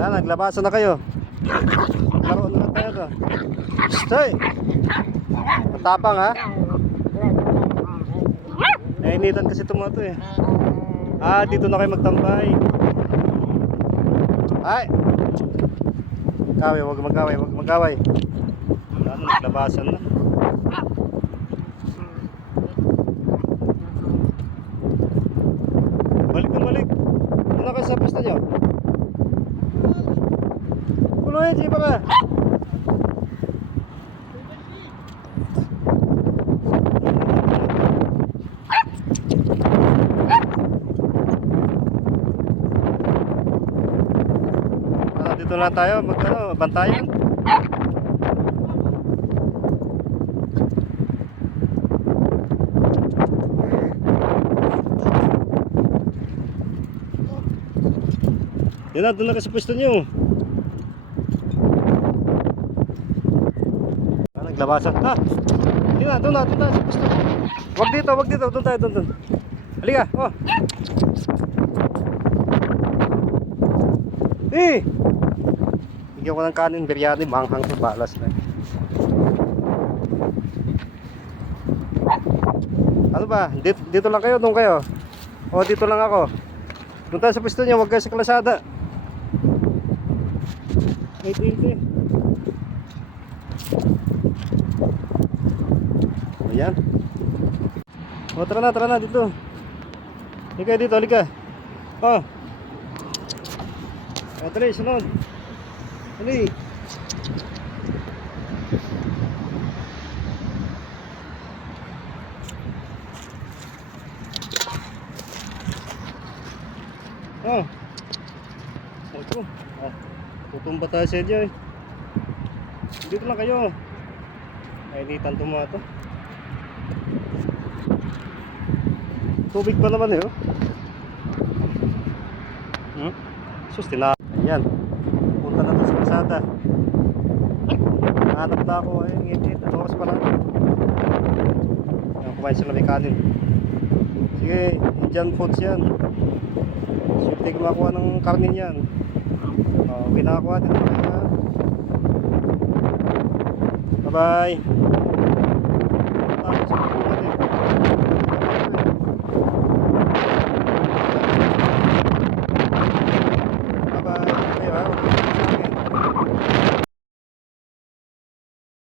Naglabasan na kayo. Laro na lang tayo to. Stay! Matapang ha? Nainitan kasi ito mga to eh. Dito na kayo magtambay. Ay! Magkaway, wag magkaway, wag magkaway. Naglabasan na. Balik na balik. Ano kayo sa pasta nyo? Kuloy, di ba ka? Dito lang tayo, bantayan. Yan na, doon na kasi pwesto nyo. Naglabasan. Hindi na, doon tayo sa pwesto. Wag dito, doon tayo, doon. Halika, oh. Bigyan ko ng kanin, biryani, manghang sa balas na. Ano ba? Dito lang kayo, doon kayo. O, dito lang ako. Doon tayo sa pwesto nyo, huwag kayo sa kalasada. 880. Ayan. O, tara na, dito. Halika dito, halika. O. Dali, sunod. Dali. Ito. Tutumba tayo sa inyo eh. Dito lang kayo. Nainitan ito mga ito. Tubig pa naman eh oh. Sus, ayan. Punta na ito sa kasada. Hanap na ako eh. Ngipit. Ano oras pa lang. Ayan, kumain sila may kanin. Sige, Indian foods yan. Siyempre kumakuha ng karnin yan. Uwi na ako. Bye bye.